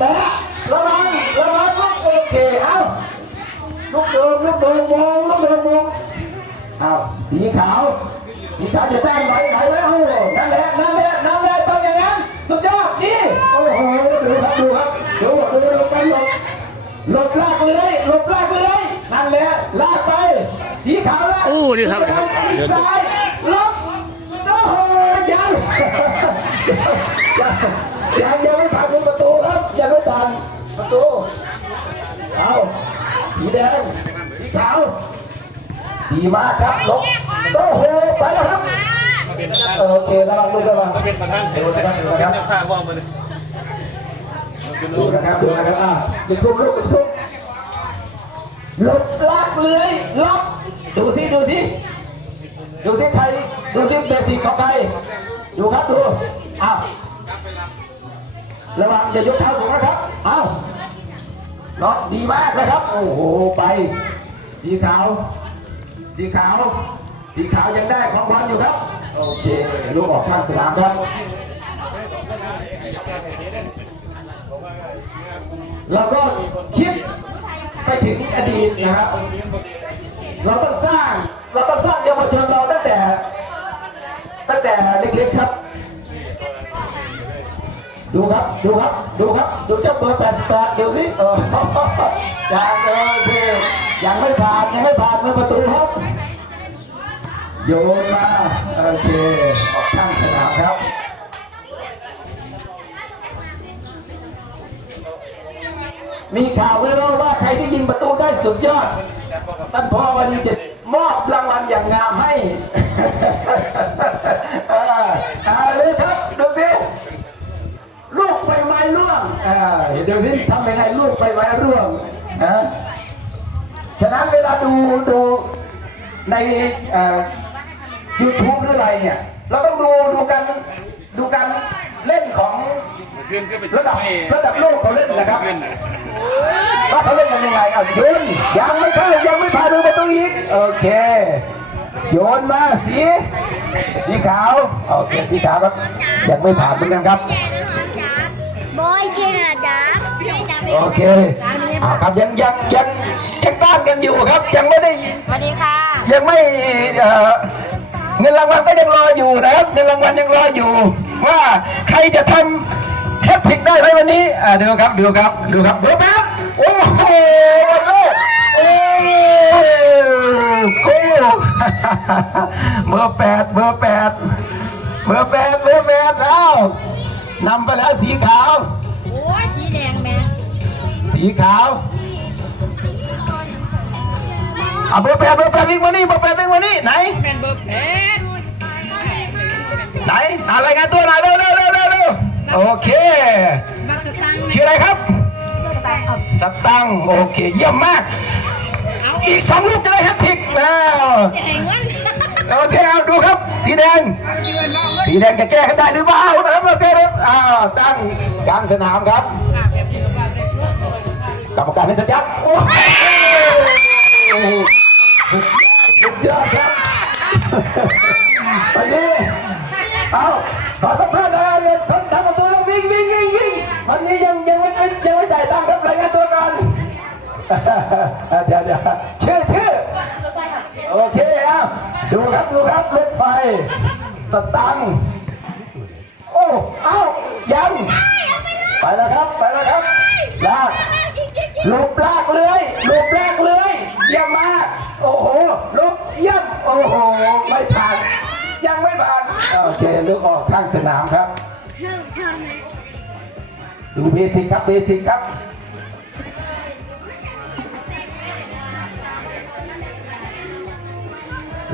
แตะระวังระวังลูกโอเคเอ้าลูกเดิมลูกเดิมมองลูกเดิมมองเอ้าสีขาวสีขาวจะแต้มไหนไหนไว้โอ้นั่นแหละนั่นแหละนั่นแหละต้องอย่างนั้นสุดยอดนี่โอ้โหดูครับดูครับดูดูดูไปหลบหลบลากเลยหลบลากเลยนั่นแหละลากไป สีขาวลากโอ้นี่ครับทางซ้ายลบโอ้โหยังยังยัง เอาสีแดงสีขาวดีมากครับลบโอ้โหไปแล้วครับเออโอเคระวังลูกระวังเป็นประธานเสดูวนะครับดูคนะรัครับบข้างว่ามันดูนะครับดูนะครับอะเป็นทุกลูกเป็นทุกลบลากเลยลบดูสิดูสิดูสิใครดูสิเบสิกของใครดูครับดูอ้าวระวังอย่ายกเท้าสูงนะครับอ้าว ล็อกดีมากนะครับ โอ้โห ไป สีขาว สีขาว สีขาวยังได้ของบอลอยู่ครับ โอเค ลูกออกข้างสนามครับเราก็คิดไปถึงอดีตนะครับ เราต้องสร้าง เราต้องสร้างเยาวชนเราตั้งแต่ ตั้งแต่เล็กๆครับ ดูครับ ดูครับ ดูครับดูเจ้าเบอร์แปดแปดเดี๋ยวสิเออยังเออโอเคยังไม่ผ่านยังไม่ผ่านมือประตูครับ โยนมา โอเค ออกข้างสนามครับมีข่าวไว้แล้วว่าใครที่ยิงประตูได้สุดยอดท่านพ่อวันนี้จะมอบรางวัลอย่างงามให้เออเอาเลยครับ ดูสิลูกใบไม้ร่วงอ่า เดี๋ยวสิทำยังไงลูกใบไม้ร่วงนะฉะนั้นเวลาดูดูในยูทูบหรืออะไรเนี่ย เราต้องดูดูการดูการเล่นของระดับระดับโลกเขาเล่นนะครับว่าเขาเล่นกันยังไงอะโยนยังไม่เข้ายังไม่ผ่านประตูอีกโอเค โยนมาสีสีขาวโอเคสีขาวครับยังไม่ผ่านเหมือนกันครับ บอยเคนนะจ๊ะพี่จ๊ะโอเคอ่าครับยังยังยังยังต้านกันอยู่ครับ ยังไม่ได้สวัสดีค่ะ ยังไม่เอ่อเงินรางวัลก็ยังรออยู่นะครับเงินรางวัลยังรออยู่ ว่าใครจะทำแฮตทริกได้ไหมวันนี้อ่าดูครับดูครับดูครับดูแป๊บโอ้โหโลกโอ้โหเบอร์แปดเบอร์แปดเบอร์แปดเบอร์แปดอ้าว นำไปแล้วสีขาว โอ้ยสีแดงแม่สีขาวเอาเบอร์แปดเบอร์แปดวิ่งมานี่เบอร์แปดวิ่งมานี่ไหนเป็นเบอร์แปดไหนอะไรายงานตัวหน่อยเร็วเร็วเร็วเร็วเร็วโอเคบักสตังค์ชื่ออะไรครับสตังค์เอาสตังค์โอเคเยี่ยมมากเอาอีกสองลูกจะได้แฮตทริกแล้วจะให้เงิน โอเคเอาดูครับ สีแดง สีแดงจะแก้กันได้หรือเปล่านะครับโอเคครับอ้าตั้งกลางสนามครับกรรมการให้สัญญาโอ้สุดยอดครับวันนี้เอาขอสัมภาษณ์เลยเดี๋ยวทำทำตูแล้ววิ่งวิ่งวิ่งวิ่งวันนี้ยังยังไม่ยังไม่จ่ายตังค์ครับรายงานตัวก่อนเดี๋ยวเดี๋ยวชื่อชื่อโอเคอะ ดูครับดูครับรถไฟ สตังค์โอ้เอ้ายังไปแล้วครับไปแล้วครับลากลบลากเลยลบลากเลยเยี่ยมมาก โอ้โหลบเยี่ยมโอ้โหไม่ผ่าน ยังไม่ผ่านโอเคลูกออกข้างสนามครับ ดูเบสิกครับเบสิกครับ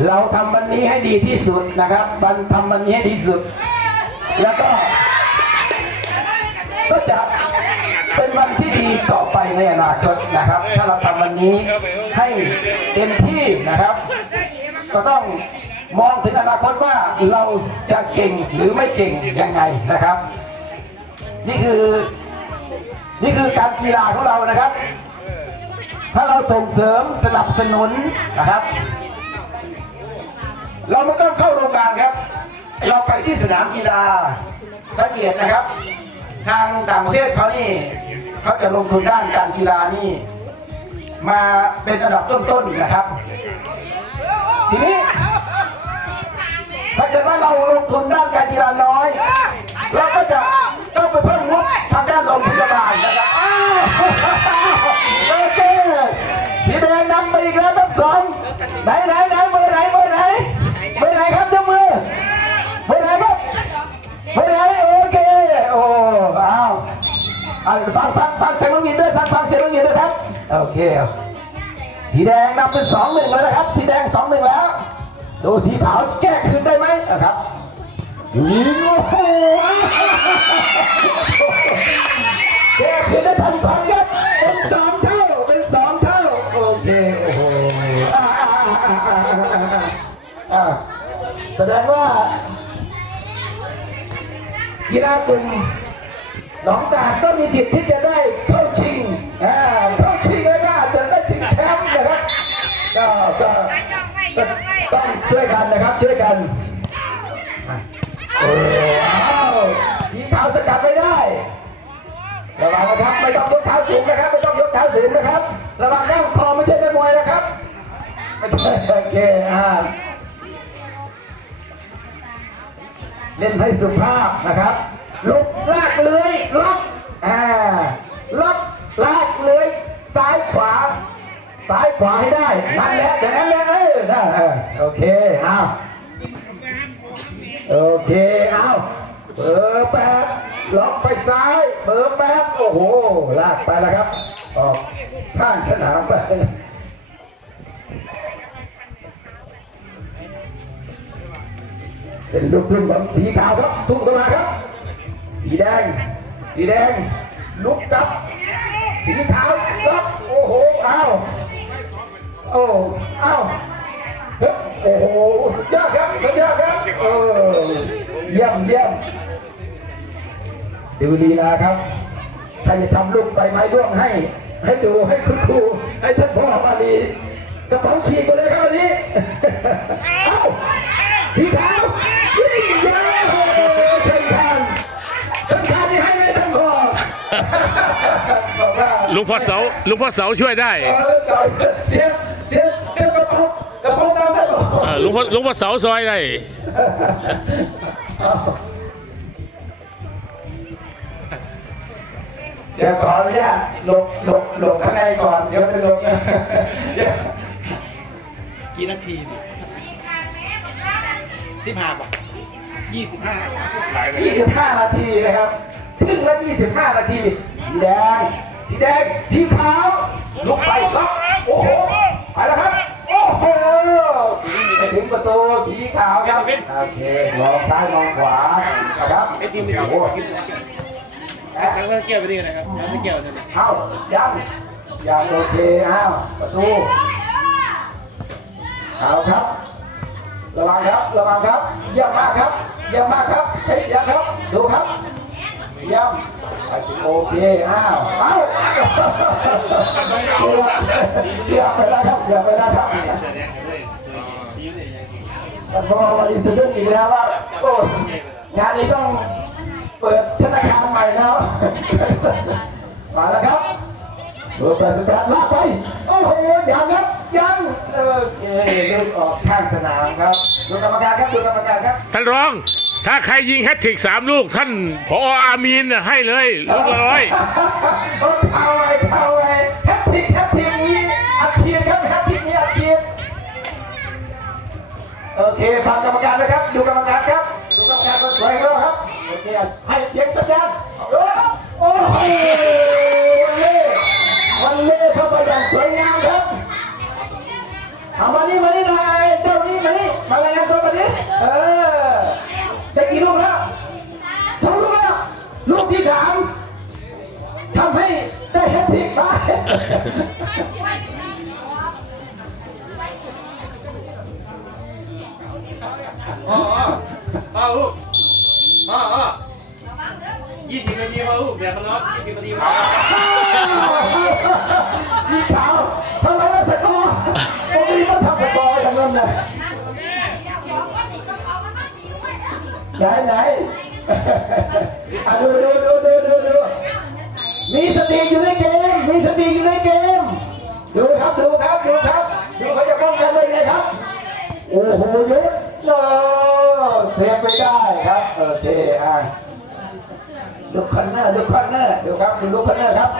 เราทำวันนี้ให้ดีที่สุดนะครับวันทำวันนี้ให้ดีที่สุด แล้วก็ ก็จะเป็นวันที่ดีต่อไปในอนาคตนะครับ ถ้าเราทำวันนี้ให้เต็มที่นะครับ ก็ต้องมองถึงอนาคตว่าเราจะเก่งหรือไม่เก่งยังไงนะครับ นี่คือนี่คือการกีฬาของเรานะครับ ถ้าเราส่งเสริมสนับสนุนนะครับ เราไม่ต้องเข้าโรงงานครับ เราไปที่สนามกีฬาสังเกตนะครับ ทางต่างประเทศเขานี่เขาจะลงทุนด้านการกีฬานี่ มาเป็นอันดับต้นๆนะครับ ทีนี้ถ้าเกิดว่าเราลงทุนด้านการกีฬาน้อย เราก็จะต้องไปเพิ่ม ยินด้วยฟังฟังเสียงน้องยินด้ครับ โอเค สีแดงนำเป็นสองหนึ่งแล้วนะครับ สีแดงสองหนึ่งแล้ว ดูสีขาวแก้คืนได้ไหมนะครับยิงโอ้โหแก้คืนได้ทันควันครับเป็นสองเท่า เป็นสองเท่า โอเค โอ้โหแสดงว่ากีฬากลุ่มหนองกาดก็มีสิทธิ์ที่จะได้เข้า ชิงอ่าเข้าชิงแล้วก็อาจะได้ถึงแชมป์นะครับก็ก็ต้องช่วยกันนะครับช่วยกันโอ้อ้าวสีขาวสกัดไม่ได้ระวังนะครับไม่ต้องยกเท้าสูงนะครับไม่ต้องยกเท้าสูงนะครับ ระวังด้านคอไม่ใช่นักมวยนะครับไม่ใช่โอเคอ่าเล่นให้สุภาพนะครับลุกลากเลื้อยล็อกอ่าล็อก ลากเลื้อยซ้ายขวา ซ้ายขวาให้ได้นั่นแหละอย่างนั้นแหละเออได้เออโอเคเอาโอเคเอาเบอร์แปดล็อกไปซ้ายเบอร์แปดโอ้โหลากไปแล้วครับออกข้างสนามไปเป็นลูกทุ่งของสีขาวครับทุ่งเข้ามาครับ สีแดง สีแดงลุกกลับ สีขาวครับโอ้โหอ้าวโอ้อ้าวเฮ้ยโอ้โหสุดยอดครับสุดยอดครับเออเยี่ยมเยี่ยมดูลีลาครับถ้าจะทำลูกใบไม้ร่วงให้ ให้ดูให้คุณครูให้ท่านพ่อมาลีกระเป๋าฉีกไปเลยครับวันนี้ เอ้าสีขาววิ่งยอะ ลุงพ่อเสาลุงพ่อเสาช่วยได้เสียเสียเสียกระเป๋ากระเป๋าตามท่านบอกเออลุงพ่อลุงพ่อเสาซอยได้เดี๋ยวขออนุญาตหลบหลบหลบข้างในก่อนเดี๋ยวไปหลบเดี๋ยวกี่นาทีสิบห้าบอกยี่สิบห้ายี่สิบห้านาทีนะครับครึ่งละยี่สิบห้านาทีสีแดง สีแดง สีขาวลุกไปครับโอ้โหไปแล้วครับ โอ้โหไปถึงประตูสีขาวครับ โอเค มองซ้ายมองขวานะครับไอ้ทีมไม่โอ้ดีโหกินทั้งเรื่องเกี่ยวไปดีนะครับไม่เกี่ยวเลยเอ้ายังยังโอเคอ้าวประตูเอาครับ ระวังครับ ระวังครับ เยี่ยมมากครับ เยี่ยมมากครับใช้เสียงครับ ดูครับ เยี่ยมไปถึง โอเค อ้าวเอ้าเยี่ยมไปแล้วครับเยี่ยมไปแล้วครับท่านพ่อวันนี้สะดุ้งอีกแล้วว่าโอ้งานนี้ต้องเปิดธนาคารใหม่แล้ว มาแล้วครับดูประสบการณ์ลากไป โอ้โหยังครับยังโอเคลูกออกข้างสนามครับดูกรรมการครับดูกรรมการครับท่านรอง ถ้าใครยิงแฮตทริกสามลูกท่านพออามีนให้เลย ลูกละร้อยโอ้เท่าไว้เท่าไว้แฮตติกแฮตติกมีอัดฉีดครับแฮตติกมีอัดฉีดโอเคฟังกรรมการนะครับ ดูกรรมการครับ ดูกรรมการคนสวยของเราครับ โอเค ให้เสียงสัญญาณ ไหนไหนอะดูดูดูดูดูดูมีสติอยู่ในเกม มีสติอยู่ในเกม ดูครับดูครับดูครับดูเขาจะป้องกันได้ไงครับ โอ้โหเยอะโอ้เซฟไม่ได้ครับโอเคอะดูคันเนอร์ดูคันเนอร์ดูครับดูคันเนอร์ครับ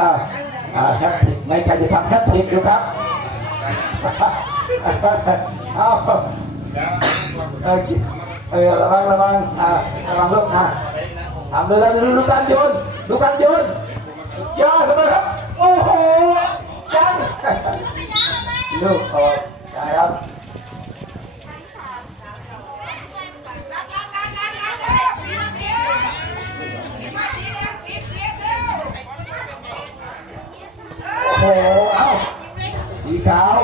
อ่าอ่าแฮตทริกไม่ใครจะทำแฮตทริกดูครับเอาเออเออระวังระวังอ่าระวังลูกอะทำดูดูดูดูการโยนดูการโยนย่าทำไมครับโอ้โหยังลูกออกนะครับ โอ้โห เอ้า สีขาว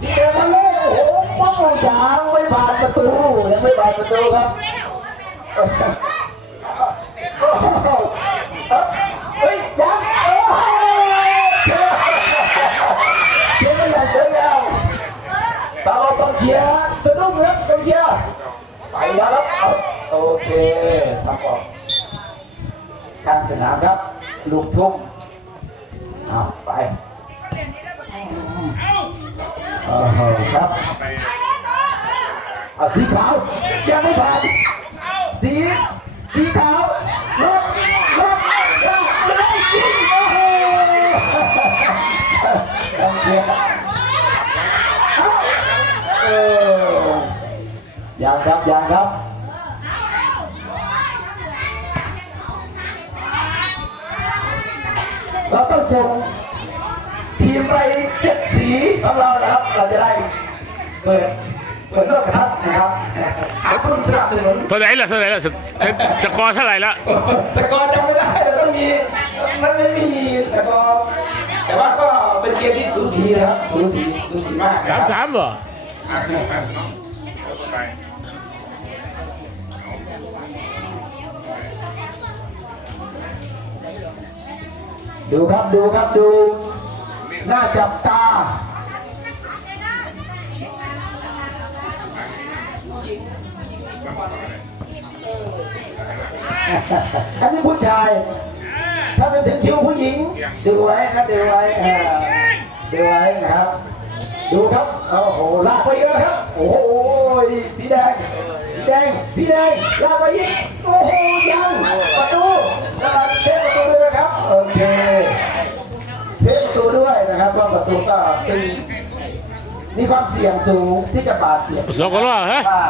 สีแดงมาเลยโอ้โหป้องยังไม่ผ่านประตูยังไม่ผ่านประตูครับเฮ้ยยังโอ้โหเชียร์เชียร์ไม่อยากเชียร์แล้วตาเราต้องเชียร์สะดุ้งครับต้องเชียร์ไปแล้วครับโอเคทำออกกลางสนามครับ ลูกทุ่งเอาไป เออครับเอาสีขาวยังไม่ผ่านสีสีขาวลบลบลบไม่ได้ยิงโอ้โหต้องเชียร์เอาเออยังครับยังครับเราต้องส่งทีมไปเจ็ดสีของเรานะครับ เราจะได้เปิดเปิดโลกกระทัดนะครับหาทุนสนับสนุนเท่าไหร่ละเท่าไหร่ละสสกอร์เท่าไหร่ละสกอร์จำไม่ได้แต่ต้องมีมันไม่มีสกอร์แต่ว่าก็เป็นเกมที่สูสีนะครับสูสีสูสีมากนะคสารัมบสามเหรอดูครับดูครับดูหน้าจับตา อันนี้ผู้ชาย ถ้าเป็นถึงคิวผู้หญิง ดูไว้นะดูไว้อ่าดูไว้นะครับ ดูครับ โอ้โห ลากไปเยอะครับ โอ้โห สีแดง สีแดง สีแดง ลากไปอีก โอ้โห ยัง ประตูนะครับเซฟประตูด้วยนะครับ โอเคเซฟประตูด้วยนะครับเพราะประตูก็เป็นมีความเสี่ยงสูงที่จะบาดเจ็บสกอร์ฮะว่า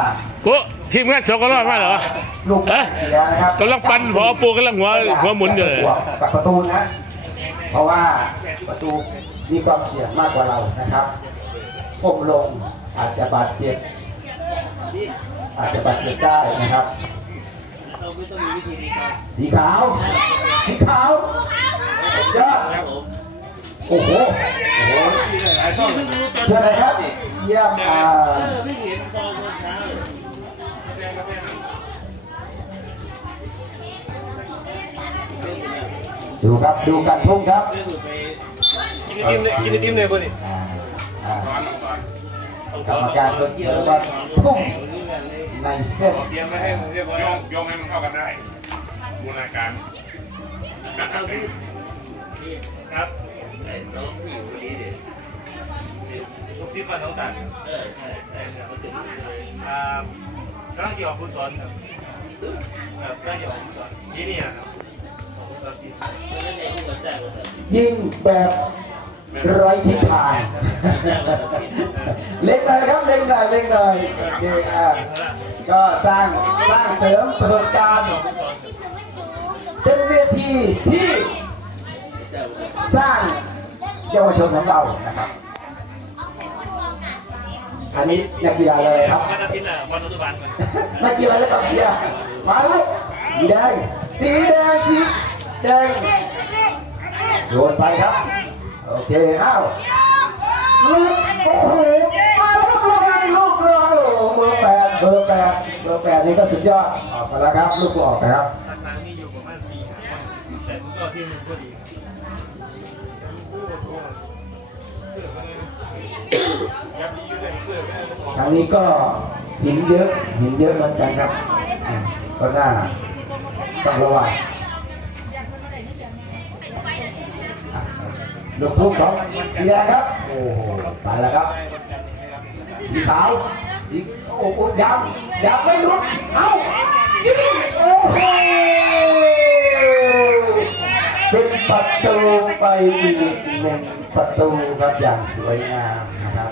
กู ทีมงานสกอร์มาเหรอลูกฮะเสียนะครับกำลังปั่นพอปูกำลังหัวหัวหมุนอยู่เลยกับประตูนะ เพราะว่าประตูมีความเสี่ยงมากกว่าเรานะครับก้มลงอาจจะบาดเจ็บ อาจจะบาดเจ็บได้นะครับ สีขาว สีขาวเยอะโอ้โหโอ้โหหลายช่องเชิญเลยครับเยี่ยมอ่า ดูครับดูกันทุ่งครับกินไอติมเลยกินไอติมเลยบ่นี่อ่าอ่ากรรมการก็เขียนว่าทุ่งในเส้นเตรียมไว้ให้เรียบร้อยโยงโยงให้มันเข้ากันได้บูรณาการครับลูกศิษย์บ้านน้องตาลเออใช่ใช่อ่ากำลังเกี่ยวกับฟุตซอลครับครับกำลังเกี่ยวกับฟุตซอลที่นี่นะครับ ยิงแบบไร้ทิศทางเล็กหน่อยครับเล็กหน่อยเล็กหน่อยโอเคอ่าก็สร้างสร้างเสริมประสบการณ์เป็นเวทีที่สร้างเยาวชนของเรานะครับ อันนี้นักกีฬาเลยครับวันอาทิตย์น่ะวันอนุบาลนักกีฬาและกองเชียร์มาแล้วสีแดงสีแดงสี แดงโยนไปครับ โอเคอ้าวลูกโอ้โหมาแล้วครับลูกนี้ลูกเลยโอ้โหเบอร์แปดเบอร์แปดเบอร์แปดนี่ก็สุดยอดออกมาแล้วครับ ลูกออกนะครับสาขามีอยู่ประมาณสี่แต่ก็ที่หนึ่งพอดีโอ้โหเสื้อกันเลยยับดีอยู่เลยเสื้อกันเลยทางนี้ก็หินเยอะหินเยอะเหมือนกันครับก็น่าต้องระวัง ลูกทุ่งของสีแดงครับ โอ้โหตายแล้วครับสีขาวสีโอ้โหยำยำไม่หลุดเอ้ายิงโอ้โหเป็นประตูไปอีกหนึ่งประตูครับอย่างสวยงามนะครับ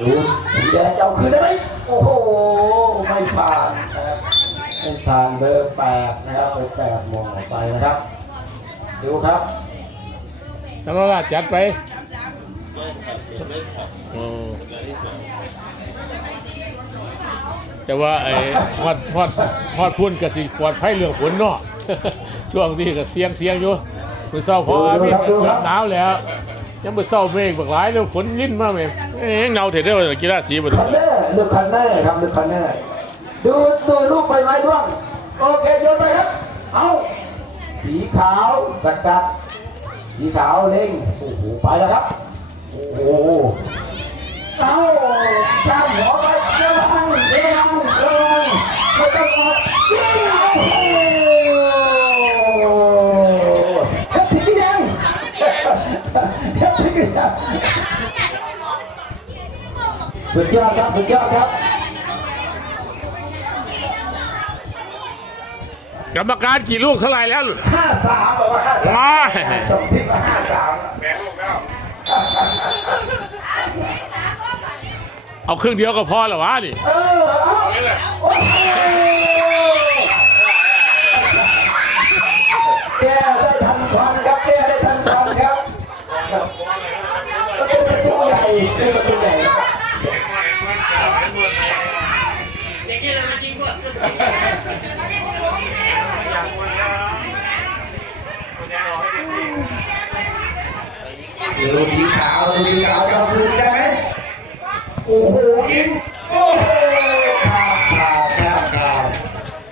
ดู สีแดงจะเอาคืนได้ไหมโอ้โห ไม่ผ่านนะครับไม่ผ่านเบอร์แปดนะครับเบอร์แปดมองออกไปนะครับ ดูครับธรรมราชจัดไปโอ้แต่ว่าไอ้ฮอดฮอดฮอดพุ่นกับสิปลอดภัยเรื่องฝนเนาะ ช่วงนี้ก็เสียงเสียงอยู่มือเศร้าพอมีเกือบหนาวแล้ว ยังมือเศร้าเมฆบักหลายแล้วฝนลิ้นมาเมฆเอ้ยเงาเถิดเด้อกีฬาสีบ่ดูคันแน่เลือกคันแน่ครับเลือกคันแน่ดูดูลูกไปไม้ร่วงโอเคโยนไปครับ เอาสีขาวสกัด สีขาวเล็งโอ้โหไปแล้วครับ โอ้โหเอาจ้ามหัวไประวังระวังระวังไม่ต้องออกยิงโอ้โหเฮ็ดผิดที่ยังเฮ็ดผิดที่ยัง สุดยอดครับ สุดยอดครับ กรรมการกี่ลูกเท่าไหร่แล้ว ห้าสามบอกว่าห้าสามมาสองสิบมาห้าสามเอาครึ่งเดียวก็พอแล้ววะนี่ เออเอาโอ้โหแก้ได้ทันควันครับแก้ได้ทันควันครับก็เป็นประตูใหญ่เป็นประตูใหญ่ครับ อยากวนแล้วนะคนแดงรอให้เต็มที่ ดูสีขาวดูสีขาวจะเอาคืนได้ไหมโอ้โหยิงโอ้โหขาดขาดขาดขาด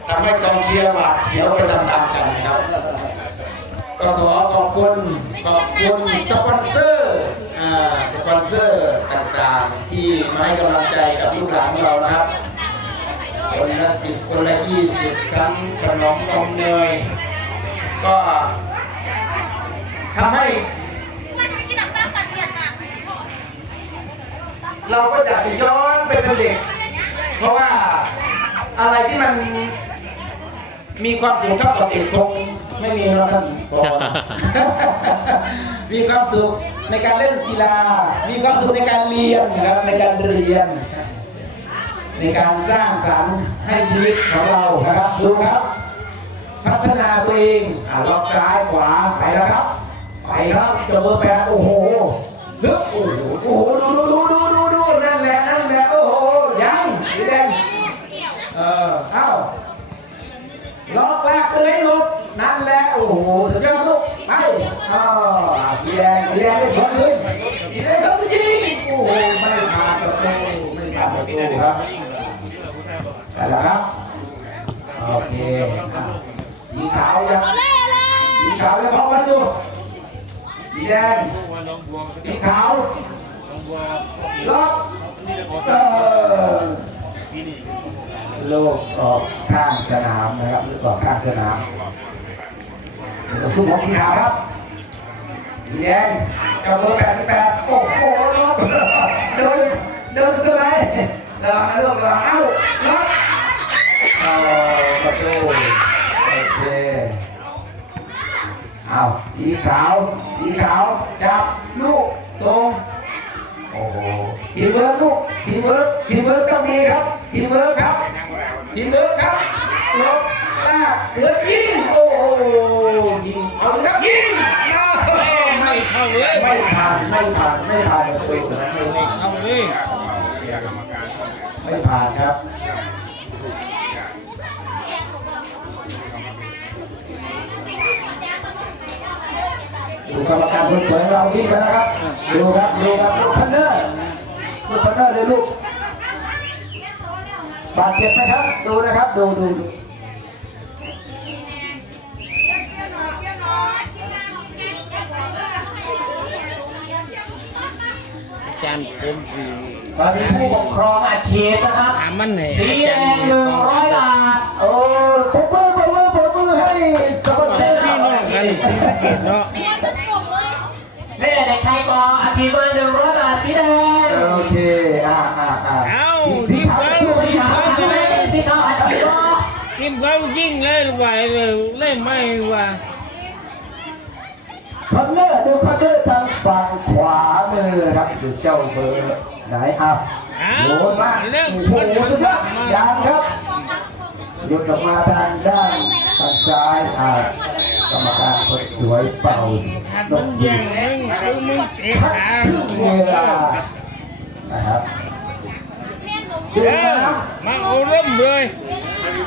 ทำให้กองเชียร์หวาดเสียวไปตามๆกันนะครับก็ขอขอบคุณขอบคุณสปอนเซอร์อ่าสปอนเซอร์ต่างๆ ที่มาให้กำลังใจกับลูกหลานของเรานะครับคนละสิบคนละยี่สิบทั้งขนมนมเนยก็ทำให้ เราก็อยากจะย้อนไปเป็นเด็ก เพราะว่าอะไรที่มันมีความสุขเท่ากับเด็กคงไม่มีแล้วท่านผอมีความสุขในการเล่นกีฬา มีความสุขในการเรียนนะครับในการเรียน ในการสร้างสรรค์ให้ชีวิตของเรานะครับดูครับ พัฒนาตัวเองอะล็อกซ้ายขวาไปแล้วครับ ไปครับจอเบอร์แปดโอ้โหลึกโอ้โหโอ้โหดูดูดูดูดูดูนั่นแหละนั่นแหละโอ้โหยังสีแดงเออเอ้าล็อกแรกเลยลูกนั่นแหละโอ้โหสุดยอดลูกไป อ๋อสีแดงสีแดงได้ผลเลยสีแดงทำจริงโอ้โหไม่ผ่านประตูไม่ผ่านประตูครับได้แล้วครับโอเคสีขาวยังสีขาวแล้วพอมันดูสีแดงสีขาวน้องบัวล็อกเออโลกออกข้างสนามนะครับลูกออกข้างสนามลูกของสีขาวครับ สีแดงกับเบอร์88โอ้โหล็อกโดนโดนสไลด์ระวังนะลูกระวังเอ้าล็อกเอาประตูโอเคเอาสีขาวสีขาวจับลูกทรงโอ้โหทีมเวิร์กลูกทีมเวิร์กทีมเวิร์กต้องมีครับทีมเวิร์กครับทีมเวิร์กครับลบลากเหลือยิงโอ้โหยิงเอาเลยครับยิง เข้าเลยไม่ผ่านไม่ผ่านไม่ผ่านประตูนะไม่เข้าเลยไม่ผ่านครับดูกรรมการคนสวยของเราวิ่งกันนะครับดูครับดูครับลูกพันเนอร์ลูกพันเนอร์เลยลูกบาดเจ็บไหมครับ ดูนะครับ ดูดูาจารย์ผมสีตอนนี้ผู้ปกครองอาชีพนะครับถามมันไหนสีแดงหนึ่งร้อยบาท โอ้ปรบมือปรบมือปรบมือให้สปอนเซอร์พี่น้องกันสีสะเกตเนาะแม่เด็กชายกออาชีพเบอร์หนึ่งร้อยบาทสีแดง โอเค อ่าอ่าอ่าเอ้าสีทีมขาวเขาสู้ทีสีมขาวเขาใช่ไหมสีขาวอาชีพกอทีมเขายิ่งเลยไหวเลยเล่นไม่ว่าคอนเนอร์ดูคอนเนอร์ทาง ฝั่งขวามือครับดูเจ้าเบอร์ไหนอะเอ้าโดนมากโอ้โหสุดยอดยังครับหยุดออกมาทางด้านทางซ้ายอ่ากรรมการคนสวยเป่าขัดนมันกยิงพักครึ่งเวลานะครับดูเออนะมาเอาเริ่มเลย